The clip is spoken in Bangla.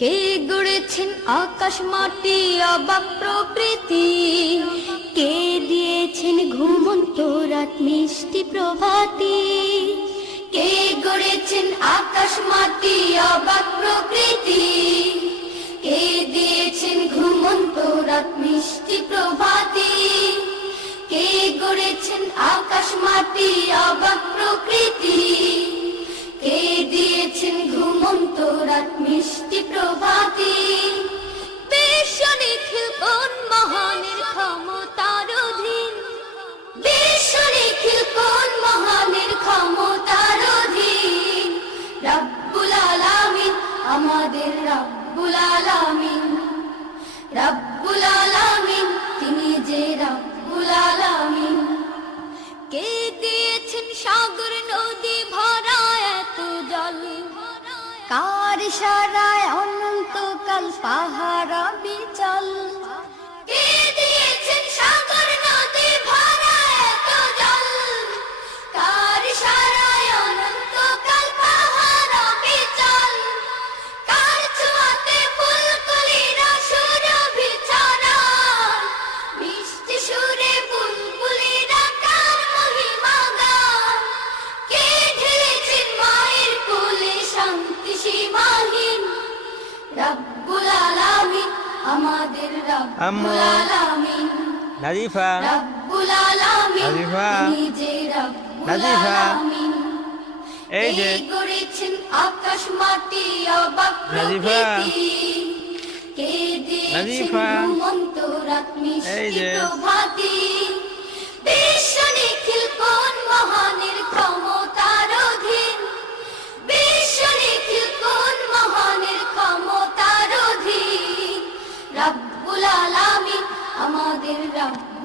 কে গড়েছেন আকাশ মাটি অবাক প্রকৃতি, কে দিয়েছেন ঘুমন্ত রাত মিষ্টি প্রভাতি। কে গড়েছেন আকাশ মাটি অবাক প্রকৃতি, কে দিয়েছেন ঘুমন্ত রাত মিষ্টি প্রভাতি। কে গড়েছেন আকাশ মাটি অবাক প্রকৃতি, কে দিয়েছেন ঘুমন্ত রাত মিষ্টি প্রভাতি। বিশ্ব নিখিল কোন মহানের ক্ষমতার অধীন, বিশ্ব নিখিল কোন মহানের ক্ষমতার অধীন। রব্বুল আলামিন আমাদের রব্বুল আলামিন, রব্বুল আলামিন তিনি যে রব্বুল আলামিন। কে দিয়েছেন সাগর নদী ভরা এত জল, কার ইশারায় অনন্তকাল পাহাড় বিচল। কে দিয়েছেন সাগর নদী ভরা এত জল, কার ইশারায় অনন্তকাল পাহাড় বিচল। কার ছোঁয়াতে ফুলকলিরা সুরভি ছড়ায়, মিষ্টি সুরে বুলবুলিরা কার মহিমা গায়। কে ঢেলেছেন মায়ের কোলে শান্তি সীমাহীন, রব্বুল আলামিন আমাদের রব্বুল আলামিন। নাজিফা, রব্বুল আলামিন নাজিফা, তিনি যে রব্বুল নাজিফা, আলামিন। এই যে কে গড়েছেন আকাশ মাটি অবাক নাজিফা, প্রকৃতি, কে দিয়েছেন নাজিফা, ঘুমন্ত রাত এই মিষ্টি যে প্রভাতি। বিশ্ব নিখিল কোন মহানের ক্ষমতার অধীন, বিশ্ব নিখিল কোন মহানের ক্ষমতার অধীন। রব্বুল আলামিন আমাদের রব্বুল